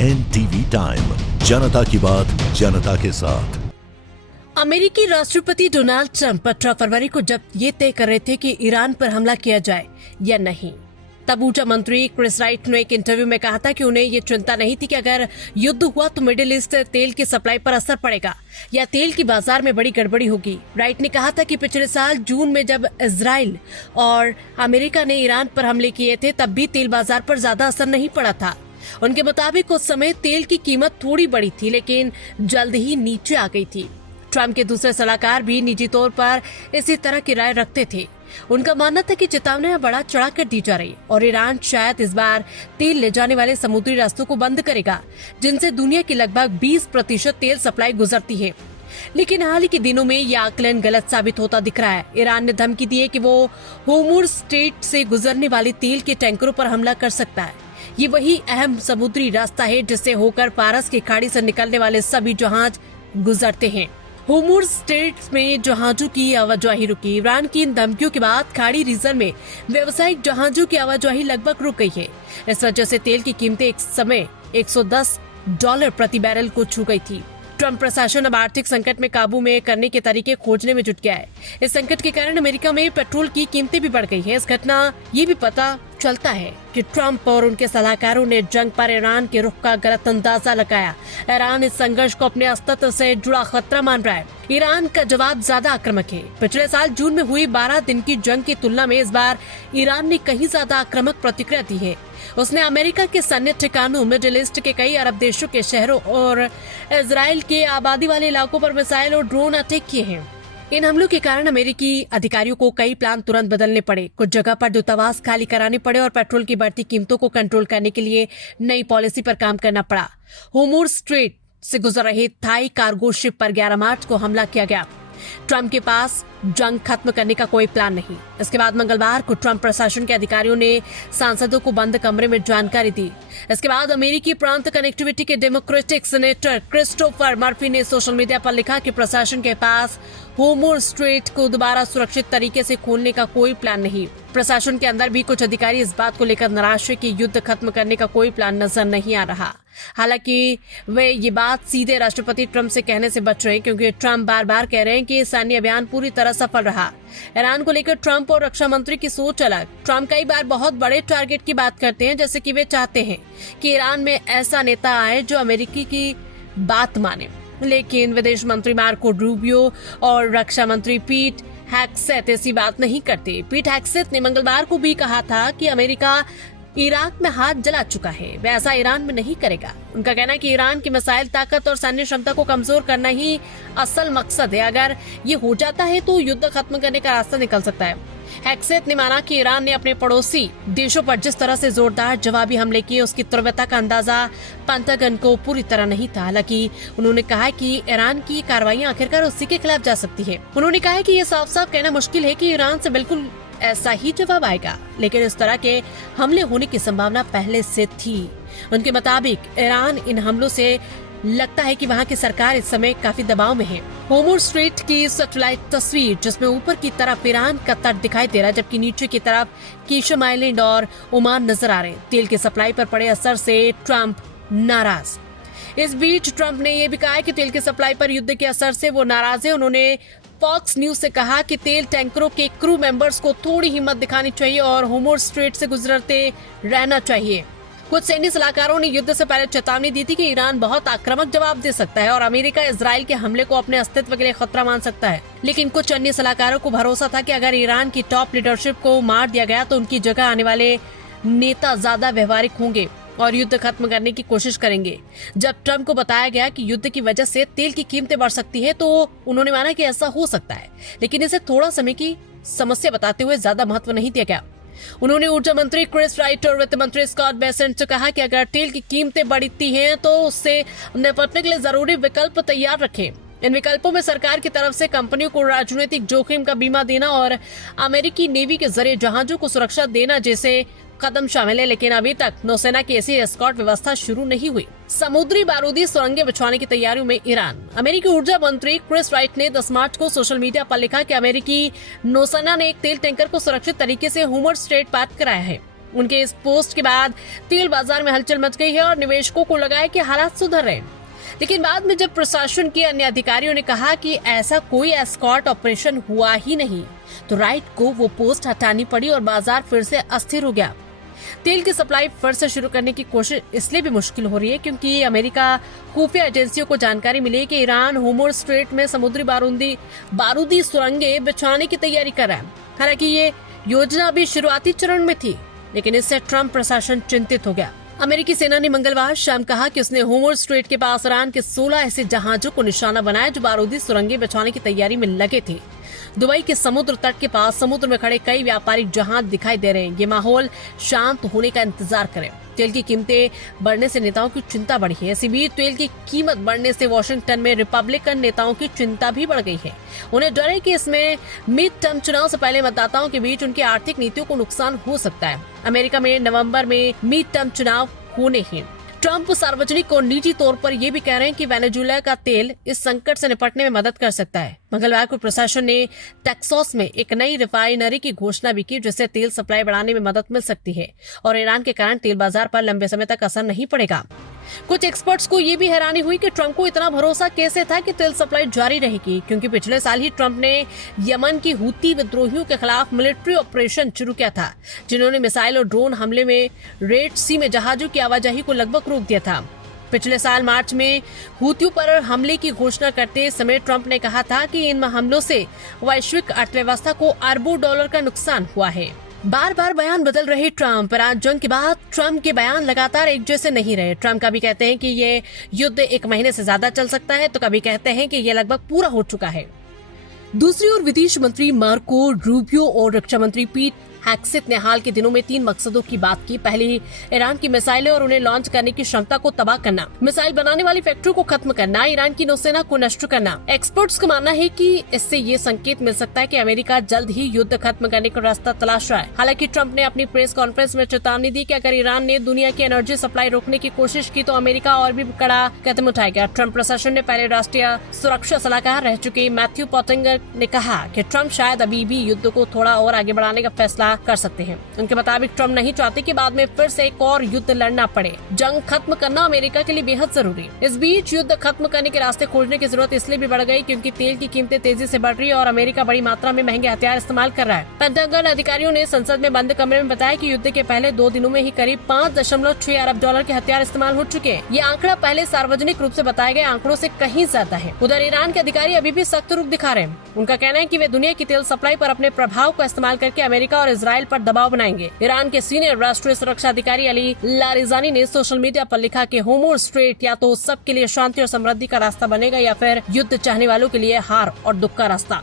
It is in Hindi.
NTV टाइम, जनता की बात जनता के साथ। अमेरिकी राष्ट्रपति डोनाल्ड ट्रंप 18 फरवरी को जब ये तय कर रहे थे कि ईरान पर हमला किया जाए या नहीं, तब ऊर्जा मंत्री क्रिस राइट ने एक इंटरव्यू में कहा था कि उन्हें ये चिंता नहीं थी कि अगर युद्ध हुआ तो मिडिल ईस्ट तेल की सप्लाई पर असर पड़ेगा या तेल की बाजार में बड़ी गड़बड़ी होगी। राइट ने कहा था कि पिछले साल जून में जब इजराइल और अमेरिका ने ईरान पर हमले किए थे तब भी तेल बाजार पर ज्यादा असर नहीं पड़ा था। उनके मुताबिक उस समय तेल की कीमत थोड़ी बढ़ी थी लेकिन जल्द ही नीचे आ गई थी। ट्रंप के दूसरे सलाहकार भी निजी तौर पर इसी तरह की राय रखते थे। उनका मानना था कि चेतावनियां बढ़ा चढ़ाकर दी जा रही और ईरान शायद इस बार तेल ले जाने वाले समुद्री रास्तों को बंद करेगा, जिनसे दुनिया की लगभग 20% तेल सप्लाई गुजरती है। लेकिन हाल ही के दिनों में यह आकलन गलत साबित होता दिख रहा है। ईरान ने धमकी दी है कि वो होर्मुज़ स्ट्रेट से गुजरने वाले तेल के टैंकरों पर हमला कर सकता है। ये वही अहम समुद्री रास्ता है जिससे होकर फारस की खाड़ी से निकलने वाले सभी जहाज गुजरते हैं। होर्मुज़ स्ट्रेट में जहाजों की आवाजाही रुकी। ईरान की इन धमकियों के बाद खाड़ी रीजन में व्यावसायिक जहाजों की आवाजाही लगभग रुक गई है। इस वजह से तेल की कीमतें एक समय $110 प्रति बैरल को छू गई थी। ट्रंप प्रशासन अब आर्थिक संकट में काबू में करने के तरीके खोजने में जुट गया है। इस संकट के कारण अमेरिका में पेट्रोल की कीमतें भी बढ़ गई है। इस घटना ये भी पता चलता है कि ट्रंप और उनके सलाहकारों ने जंग पर ईरान के रुख का गलत अंदाजा लगाया। ईरान इस संघर्ष को अपने अस्तित्व से जुड़ा खतरा मान रहा है। ईरान का जवाब ज्यादा आक्रामक है। पिछले साल जून में हुई 12 दिन की जंग की तुलना में इस बार ईरान ने कहीं ज्यादा आक्रामक प्रतिक्रिया दी है। उसने अमेरिका के सैन्य ठिकानों, मिडिल ईस्ट के कई अरब देशों के शहरों और इजराइल के आबादी वाले इलाकों पर मिसाइल और ड्रोन अटैक किए हैं। इन हमलों के कारण अमेरिकी अधिकारियों को कई प्लान तुरंत बदलने पड़े, कुछ जगह पर दूतावास खाली कराने पड़े और पेट्रोल की बढ़ती कीमतों को कंट्रोल करने के लिए नई पॉलिसी पर काम करना पड़ा। होर्मुज़ स्ट्रेट से गुजर रहे थाई कार्गो शिप पर 11 मार्च को हमला किया गया। ट्रंप के पास जंग खत्म करने का कोई प्लान नहीं। इसके बाद मंगलवार को ट्रंप प्रशासन के अधिकारियों ने सांसदों को बंद कमरे में जानकारी दी। इसके बाद अमेरिकी प्रांत कनेक्टिविटी के डेमोक्रेटिक सेनेटर क्रिस्टोफर मर्फी ने सोशल मीडिया पर लिखा कि प्रशासन के पास होर्मुज़ स्ट्रेट को दोबारा सुरक्षित तरीके से खोलने का कोई प्लान नहीं। प्रशासन के अंदर भी कुछ अधिकारी इस बात को लेकर निराश है कि युद्ध खत्म करने का कोई प्लान नजर नहीं आ रहा। हालांकि वे ये बात सीधे राष्ट्रपति ट्रंप से कहने से बच रहे हैं, क्योंकि ट्रंप बार बार कह रहे हैं कि सैन्य अभियान पूरी तरह सफल रहा। ईरान को लेकर ट्रंप और रक्षा मंत्री की सोच अलग। ट्रंप कई बार बहुत बड़े टारगेट की बात करते हैं, जैसे कि वे चाहते हैं कि ईरान में ऐसा नेता आए जो अमेरिकी की बात माने। लेकिन विदेश मंत्री मार्को रूबियो और रक्षा मंत्री पीट हेग्सेथ ऐसी बात नहीं करते। पीट हेग्सेथ ने मंगलवार को भी कहा था कि अमेरिका इराक में हाथ जला चुका है, वह ऐसा ईरान में नहीं करेगा। उनका कहना है कि ईरान की मिसाइल ताकत और सैन्य क्षमता को कमजोर करना ही असल मकसद है। अगर ये हो जाता है तो युद्ध खत्म करने का रास्ता निकल सकता है। हेग्सेथ ने माना कि ईरान ने अपने पड़ोसी देशों पर जिस तरह से जोरदार जवाबी हमले किए उसकी तीव्रता का अंदाजा पेंटागन को पूरी तरह नहीं था। हालांकि उन्होंने कहा कि ईरान की कार्रवाइयां आखिरकार उसी के खिलाफ जा सकती है। उन्होंने कहा कि ये साफ साफ कहना मुश्किल है कि ईरान से बिल्कुल ऐसा ही जवाब आएगा, लेकिन इस तरह के हमले होने की संभावना पहले से थी। उनके मुताबिक ईरान इन हमलों से लगता है कि वहां की सरकार इस समय काफी दबाव में है। होर्मुज़ स्ट्रेट की सैटेलाइट तस्वीर जिसमें ऊपर की तरफ ईरान का तट दिखाई दे रहा है, जबकि नीचे की तरफ कीशम आइलैंड और ओमान नजर आ रहे हैं। तेल की सप्लाई पर पड़े असर से ट्रंप नाराज। इस बीच ट्रंप ने यह भी कहा है कि तेल की सप्लाई पर युद्ध के असर से वो नाराज है। उन्होंने फॉक्स न्यूज से कहा कि तेल टैंकरों के क्रू मेंबर्स को थोड़ी हिम्मत दिखानी चाहिए और होर्मुज़ स्ट्रेट से गुजरते रहना चाहिए। कुछ सैन्य सलाहकारों ने युद्ध से पहले चेतावनी दी थी कि ईरान बहुत आक्रामक जवाब दे सकता है और अमेरिका इजराइल के हमले को अपने अस्तित्व के लिए खतरा मान सकता है। लेकिन कुछ अन्य सलाहकारों को भरोसा था कि अगर ईरान की टॉप लीडरशिप को मार दिया गया तो उनकी जगह आने वाले नेता ज्यादा व्यवहारिक होंगे और युद्ध खत्म करने की कोशिश करेंगे। जब ट्रंप को बताया गया कि युद्ध की वजह से तेल की कीमतें बढ़ सकती है तो उन्होंने माना कि ऐसा हो सकता है, लेकिन इसे थोड़ा समय की समस्या बताते हुए ज्यादा महत्व नहीं दिया गया। उन्होंने ऊर्जा मंत्री क्रिस राइट और वित्त मंत्री स्कॉट बेसेंट से कहा कि अगर तेल की कीमतें बढ़ती हैं तो उससे निपटने के लिए जरूरी विकल्प तैयार रखें। इन विकल्पों में सरकार की तरफ से कंपनियों को राजनीतिक जोखिम का बीमा देना और अमेरिकी नेवी के जरिए जहाजों को सुरक्षा देना जैसे कदम शामिल है, लेकिन अभी तक नौसेना की ऐसी एस्कॉर्ट व्यवस्था शुरू नहीं हुई। समुद्री बारूदी सुरंगें बिछवाने की तैयारियों में ईरान। अमेरिकी ऊर्जा मंत्री क्रिस राइट ने 10 मार्च को सोशल मीडिया पर लिखा कि अमेरिकी नौसेना ने एक तेल टैंकर को सुरक्षित तरीके से होर्मुज़ स्ट्रेट पार कराया है। उनके इस पोस्ट के बाद तेल बाजार में हलचल मच गई है और निवेशकों को लगा है कि हालात सुधर रहे हैं। लेकिन बाद में जब प्रशासन के अन्य अधिकारियों ने कहा कि ऐसा कोई एस्कॉर्ट ऑपरेशन हुआ ही नहीं, तो राइट को वो पोस्ट हटानी पड़ी और बाजार फिर से अस्थिर हो गया। तेल की सप्लाई फिर से शुरू करने की कोशिश इसलिए भी मुश्किल हो रही है क्योंकि अमेरिका खुफिया एजेंसियों को जानकारी मिली कि ईरान होर्मुज स्ट्रेट में समुद्री बारूदी सुरंगें बिछाने की तैयारी कर रहा है। हालांकि ये योजना अभी शुरुआती चरण में थी, लेकिन इससे ट्रंप प्रशासन चिंतित हो गया। अमेरिकी सेना ने मंगलवार शाम कहा कि उसने होर्मुज स्ट्रेट के पास ईरान के 16 ऐसे जहाजों को निशाना बनाया जो बारूदी सुरंगें बिछाने की तैयारी में लगे थे। दुबई के समुद्र तट के पास समुद्र में खड़े कई व्यापारिक जहाज दिखाई दे रहे हैं। ये माहौल शांत होने का इंतजार करें। तेल की कीमतें बढ़ने से नेताओं की चिंता बढ़ी है। इसी बीच तेल की कीमत बढ़ने से वॉशिंगटन में रिपब्लिकन नेताओं की चिंता भी बढ़ गई है। उन्हें डर है कि इसमें मिड टर्म चुनाव से पहले मतदाताओं के बीच उनकी आर्थिक नीतियों को नुकसान हो सकता है। अमेरिका में नवंबर में मिड टर्म चुनाव होने हैं। ट्रंप सार्वजनिक और निजी तौर पर यह भी कह रहे हैं कि वेनेजुएला का तेल इस संकट से निपटने में मदद कर सकता है। मंगलवार को प्रशासन ने टेक्सास में एक नई रिफाइनरी की घोषणा भी की जिससे तेल सप्लाई बढ़ाने में मदद मिल सकती है और ईरान के कारण तेल बाजार पर लंबे समय तक असर नहीं पड़ेगा। कुछ एक्सपर्ट्स को ये भी हैरानी हुई कि ट्रंप को इतना भरोसा कैसे था कि तेल सप्लाई जारी रहेगी, क्योंकि पिछले साल ही ट्रंप ने यमन की हूती विद्रोहियों के खिलाफ मिलिट्री ऑपरेशन शुरू किया था, जिन्होंने मिसाइल और ड्रोन हमले में रेड सी में जहाजों की आवाजाही को लगभग रोक दिया था। पिछले साल मार्च में हूतियों पर हमले की घोषणा करते समय ट्रंप ने कहा था कि इन हमलों से वैश्विक अर्थव्यवस्था को अरबों डॉलर का नुकसान हुआ है। बार बार बयान बदल रहे ट्रंप। आज जंग के बाद ट्रंप के बयान लगातार एक जैसे नहीं रहे। ट्रंप कभी कहते हैं कि ये युद्ध 1 महीने से ज्यादा चल सकता है, तो कभी कहते हैं कि ये लगभग पूरा हो चुका है। दूसरी ओर विदेश मंत्री मार्को रूबियो और रक्षा मंत्री पीट हेक्सेट ने हाल के दिनों में 3 मकसदों की बात की। पहली, ईरान की मिसाइलें और उन्हें लॉन्च करने की क्षमता को तबाह करना, मिसाइल बनाने वाली फैक्ट्री को खत्म करना, ईरान की नौसेना को नष्ट करना। एक्सपर्ट्स का मानना है कि इससे ये संकेत मिल सकता है कि अमेरिका जल्द ही युद्ध खत्म करने का रास्ता तलाश रहा है। हालांकि ट्रंप ने अपनी प्रेस कॉन्फ्रेंस में चेतावनी दी कि अगर ईरान ने दुनिया की एनर्जी सप्लाई रोकने की कोशिश की तो अमेरिका और भी कड़ा कदम उठाएगा। ट्रंप प्रशासन ने पहले राष्ट्रीय सुरक्षा सलाहकार रह चुके मैथ्यू पॉटिंगर ने कहा कि ट्रंप शायद अभी भी युद्ध को थोड़ा और आगे बढ़ाने का फैसला कर सकते हैं। उनके मुताबिक ट्रंप नहीं चाहते कि बाद में फिर से एक और युद्ध लड़ना पड़े। जंग खत्म करना अमेरिका के लिए बेहद जरूरी। इस बीच युद्ध खत्म करने के रास्ते खोजने की जरूरत इसलिए भी बढ़ गई क्योंकि तेल की कीमतें तेजी से बढ़ रही है और अमेरिका बड़ी मात्रा में महंगे हथियार इस्तेमाल कर रहा है। पेंटागन अधिकारियों ने संसद में बंद कमरे में बताया कि युद्ध के पहले 2 दिनों में ही करीब 5.6 अरब डॉलर के हथियार इस्तेमाल हो चुके हैं। ये आंकड़ा पहले सार्वजनिक रूप से बताए गए आंकड़ों से कहीं ज्यादा है। उधर ईरान के अधिकारी अभी भी सख्त रुख दिखा रहे हैं। उनका कहना है कि वे दुनिया की तेल सप्लाई पर अपने प्रभाव का इस्तेमाल करके अमेरिका और इजराइल पर दबाव बनाएंगे। ईरान के सीनियर राष्ट्रीय सुरक्षा अधिकारी अली लारिजानी ने सोशल मीडिया पर लिखा कि होर्मुज स्ट्रेट या तो सबके लिए शांति और समृद्धि का रास्ता बनेगा या फिर युद्ध चाहने वालों के लिए हार और दुख का रास्ता।